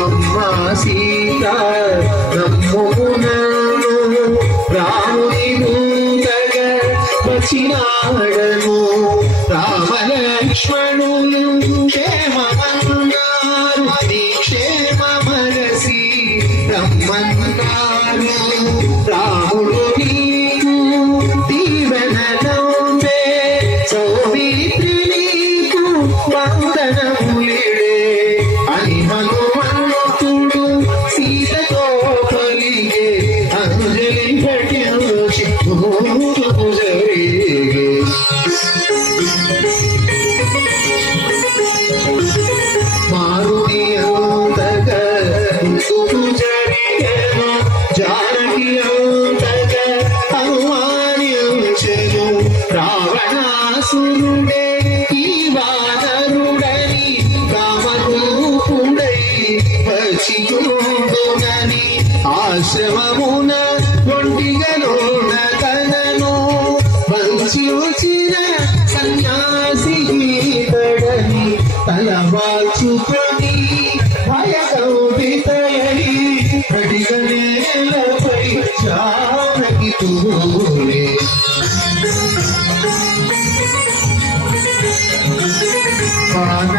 అమ్మా సీత నమ్ముకున్నాను రాముని దూతగా వచ్చినాడను రామలక్ష్మణులు క్షేమమన్నారు నీ క్షేమమరసి రమ్మన్నారు రాముడు నీకు దీవెనలంబే సౌమిత్రి నీకు వందనములిడే అని హనుమంతుడు సీతతో పలిగే అంజలి పట్టించి జరిగే మారుతి అంతగా జరిగేను జానకి అంతగా అవమానించెను రావణాసురుడే ఈ వానరుడని కామరూపుడై వచ్చియుండునని ఆశ్రమమున ఒంటిగలోన తనను వంచిన సన్యాసి ఈతడని తలవాల్చుకొని భయకౌపితయై కడిగనేలపై జానకి తూలే మాన